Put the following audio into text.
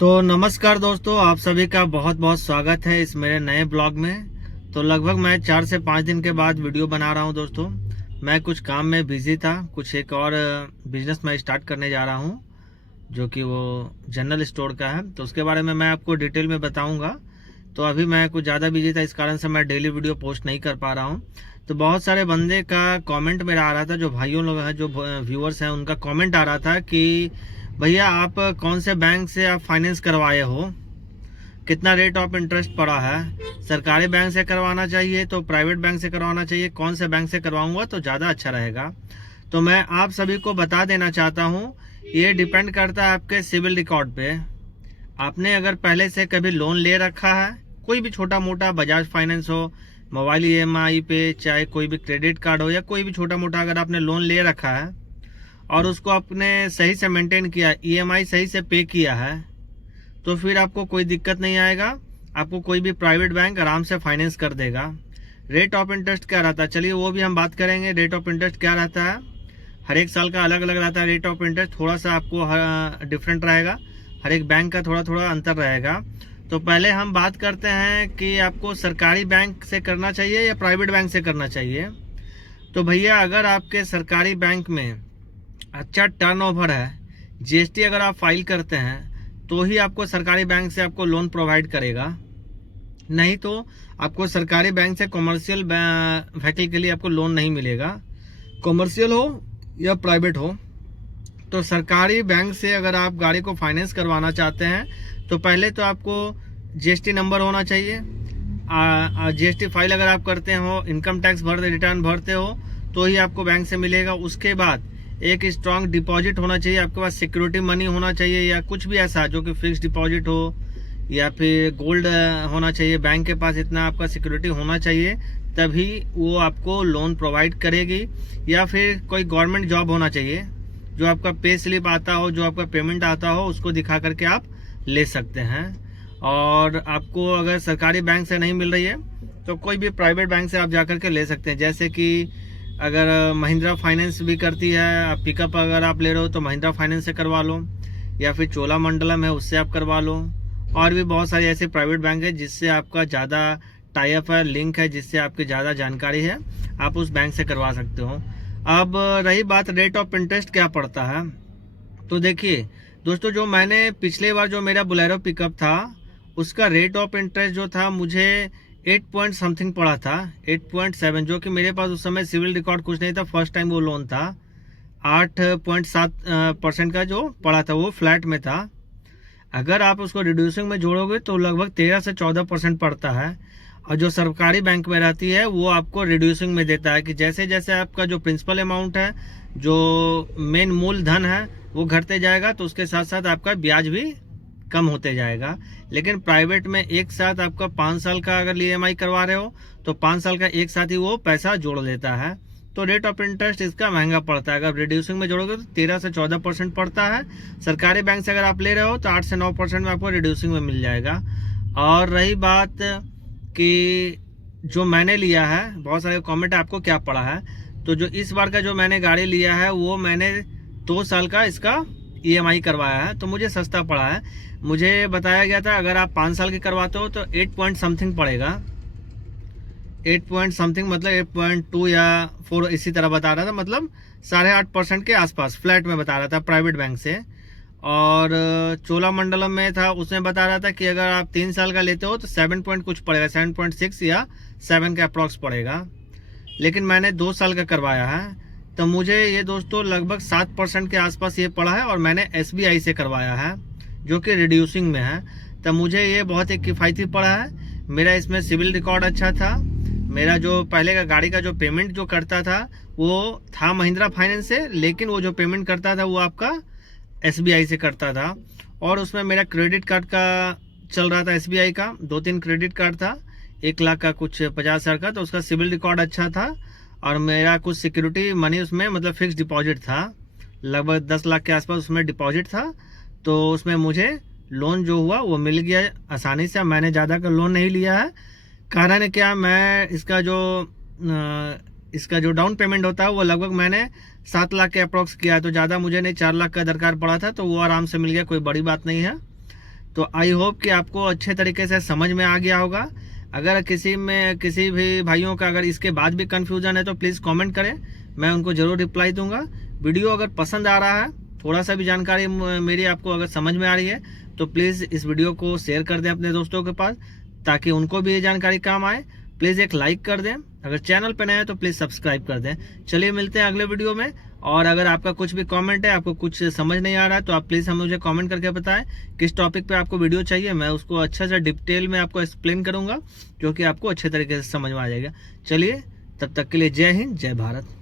तो नमस्कार दोस्तों, आप सभी का बहुत बहुत स्वागत है इस मेरे नए ब्लॉग में। तो लगभग मैं 4 से 5 दिन के बाद वीडियो बना रहा हूं दोस्तों। मैं कुछ काम में बिजी था, कुछ एक और बिजनेस मैं स्टार्ट करने जा रहा हूं जो कि वो जनरल स्टोर का है। तो उसके बारे में मैं आपको डिटेल में बताऊंगा। तो अभी मैं कुछ ज़्यादा बिजी था, इस कारण से मैं डेली वीडियो पोस्ट नहीं कर पा रहा हूँ। तो बहुत सारे बंदे का कमेंट मेरा आ रहा था, जो भाइयों लोग हैं, जो व्यूअर्स हैं, उनका कमेंट आ रहा था कि भैया आप कौन से बैंक से आप फाइनेंस करवाए हो, कितना रेट ऑफ इंटरेस्ट पड़ा है, सरकारी बैंक से करवाना चाहिए तो प्राइवेट बैंक से करवाना चाहिए, कौन से बैंक से करवाऊंगा तो ज़्यादा अच्छा रहेगा। तो मैं आप सभी को बता देना चाहता हूँ, ये डिपेंड करता है आपके सिविल रिकॉर्ड पे। आपने अगर पहले से कभी लोन ले रखा है, कोई भी छोटा मोटा, बजाज फाइनेंस हो, मोबाइल ईएमआई पे, चाहे कोई भी क्रेडिट कार्ड हो, या कोई भी छोटा मोटा अगर आपने लोन ले रखा है और उसको आपने सही से मेंटेन किया, ईएमआई सही से पे किया है, तो फिर आपको कोई दिक्कत नहीं आएगा। आपको कोई भी प्राइवेट बैंक आराम से फाइनेंस कर देगा। रेट ऑफ इंटरेस्ट क्या रहता है, चलिए वो भी हम बात करेंगे। रेट ऑफ इंटरेस्ट क्या रहता है, हर एक साल का अलग अलग रहता है रेट ऑफ इंटरेस्ट, थोड़ा सा आपको डिफरेंट रहेगा, हर एक बैंक का थोड़ा थोड़ा अंतर रहेगा। तो पहले हम बात करते हैं कि आपको सरकारी बैंक से करना चाहिए या प्राइवेट बैंक से करना चाहिए। तो भैया, अगर आपके सरकारी बैंक में अच्छा टर्नओवर है, जीएसटी अगर आप फाइल करते हैं, तो ही आपको सरकारी बैंक से आपको लोन प्रोवाइड करेगा। नहीं तो आपको सरकारी बैंक से कॉमर्शियल व्हीकल के लिए आपको लोन नहीं मिलेगा, कॉमर्शियल हो या प्राइवेट हो। तो सरकारी बैंक से अगर आप गाड़ी को फाइनेंस करवाना चाहते हैं, तो पहले तो आपको जीएसटी नंबर होना चाहिए। जीएसटी फाइल अगर आप करते हो, इनकम टैक्स भरते, रिटर्न भरते हो, तो ही आपको बैंक से मिलेगा। उसके बाद एक स्ट्रांग डिपॉजिट होना चाहिए, आपके पास सिक्योरिटी मनी होना चाहिए, या कुछ भी ऐसा जो कि फिक्स डिपॉजिट हो, या फिर गोल्ड होना चाहिए। बैंक के पास इतना आपका सिक्योरिटी होना चाहिए, तभी वो आपको लोन प्रोवाइड करेगी। या फिर कोई गवर्नमेंट जॉब होना चाहिए, जो आपका पे स्लिप आता हो, जो आपका पेमेंट आता हो, उसको दिखा करके आप ले सकते हैं। और आपको अगर सरकारी बैंक से नहीं मिल रही है, तो कोई भी प्राइवेट बैंक से आप जा करके ले सकते हैं। जैसे कि अगर महिंद्रा फाइनेंस भी करती है, आप पिकअप अगर आप ले रहे हो तो महिंद्रा फाइनेंस से करवा लो, या फिर चोलामंडलम है उससे आप करवा लो। और भी बहुत सारे ऐसे प्राइवेट बैंक है जिससे आपका ज़्यादा टाई अप है, लिंक है, जिससे आपकी ज़्यादा जानकारी है, आप उस बैंक से करवा सकते हो। अब रही बात रेट ऑफ इंटरेस्ट क्या पड़ता है, तो देखिए दोस्तों, जो मैंने पिछले बार जो मेरा बोलेरो पिकअप था, उसका रेट ऑफ इंटरेस्ट जो था मुझे 8 पॉइंट समथिंग पड़ा था, 8.7, जो कि मेरे पास उस समय सिविल रिकॉर्ड कुछ नहीं था, फर्स्ट टाइम वो लोन था। 8.7% का जो पड़ा था वो फ्लैट में था। अगर आप उसको रिड्यूसिंग में जोड़ोगे तो लगभग 13 से 14% पड़ता है। और जो सरकारी बैंक में रहती है वो आपको रिड्यूसिंग में देता है कि जैसे जैसे आपका जो प्रिंसिपल अमाउंट है, जो मेन मूलधन है, वो घटते जाएगा, तो उसके साथ साथ आपका ब्याज भी कम होते जाएगा। लेकिन प्राइवेट में एक साथ आपका 5 साल का अगर ईएमआई करवा रहे हो, तो 5 साल का एक साथ ही वो पैसा जोड़ देता है। तो रेट ऑफ इंटरेस्ट इसका महंगा पड़ता है। अगर रिड्यूसिंग में जोड़ोगे तो 13 से 14% पड़ता है। सरकारी बैंक से अगर आप ले रहे हो तो 8 से 9% में आपको रिड्यूसिंग में मिल जाएगा। और रही बात कि जो मैंने लिया है, बहुत सारे कमेंट आपको क्या पड़ा है, तो जो इस बार का जो मैंने गाड़ी लिया है, वो मैंने 2 साल का इसका ईएमआई करवाया है, तो मुझे सस्ता पड़ा है। मुझे बताया गया था अगर आप 5 साल की करवाते हो तो 8 पॉइंट समथिंग पड़ेगा, 8 पॉइंट समथिंग, मतलब 8.2 या 4 इसी तरह बता रहा था, मतलब 8.5% के आसपास फ्लैट में बता रहा था प्राइवेट बैंक से। और चोलामंडलम में था, उसमें बता रहा था कि अगर आप 3 साल का लेते हो तो 7 पॉइंट कुछ पड़ेगा, 7.6 या 7 का अप्रॉक्स पड़ेगा। लेकिन मैंने 2 साल का करवाया है, तो मुझे ये दोस्तों लगभग 7% के आसपास ये पड़ा है। और मैंने एसबीआई से करवाया है, जो कि रिड्यूसिंग में है, तो मुझे ये बहुत ही किफ़ायती पड़ा है। मेरा इसमें सिविल रिकॉर्ड अच्छा था। मेरा जो पहले का गाड़ी का जो पेमेंट जो करता था, वो था महिंद्रा फाइनेंस से, लेकिन वो जो पेमेंट करता था वो आपका एसबीआई से करता था। और उसमें मेरा क्रेडिट कार्ड का चल रहा था, एसबीआई का 2-3 क्रेडिट कार्ड था, 1 लाख का कुछ 50,000 का, तो उसका सिविल रिकॉर्ड अच्छा था। और मेरा कुछ सिक्योरिटी मनी उसमें, मतलब फिक्स डिपॉजिट था, लगभग 10 लाख के आसपास उसमें डिपॉजिट था। तो उसमें मुझे लोन जो हुआ वो मिल गया आसानी से। मैंने ज़्यादा का लोन नहीं लिया है। कारण है क्या, मैं इसका जो डाउन पेमेंट होता है वो लगभग मैंने 7 लाख के अप्रॉक्स किया है, तो ज़्यादा मुझे नहीं, 4 लाख का दरकार पड़ा था, तो वो आराम से मिल गया, कोई बड़ी बात नहीं है। तो आई होप कि आपको अच्छे तरीके से समझ में आ गया होगा। अगर किसी भी भाइयों का अगर इसके बाद भी कन्फ्यूजन है तो प्लीज़ कमेंट करें, मैं उनको ज़रूर रिप्लाई दूंगा। वीडियो अगर पसंद आ रहा है, थोड़ा सा भी जानकारी मेरी आपको अगर समझ में आ रही है तो प्लीज़ इस वीडियो को शेयर कर दें अपने दोस्तों के पास, ताकि उनको भी ये जानकारी काम आए। प्लीज़ एक लाइक कर दें, अगर चैनल पर नए हैं तो प्लीज़ सब्सक्राइब कर दें। चलिए मिलते हैं अगले वीडियो में। और अगर आपका कुछ भी कमेंट है, आपको कुछ समझ नहीं आ रहा है तो आप प्लीज़ हमें मुझे कमेंट करके बताएं किस टॉपिक पे आपको वीडियो चाहिए। मैं उसको अच्छा से डिटेल में आपको एक्सप्लेन करूंगा, जो कि आपको अच्छे तरीके से समझ में आ जाएगा। चलिए तब तक के लिए जय हिंद, जय भारत।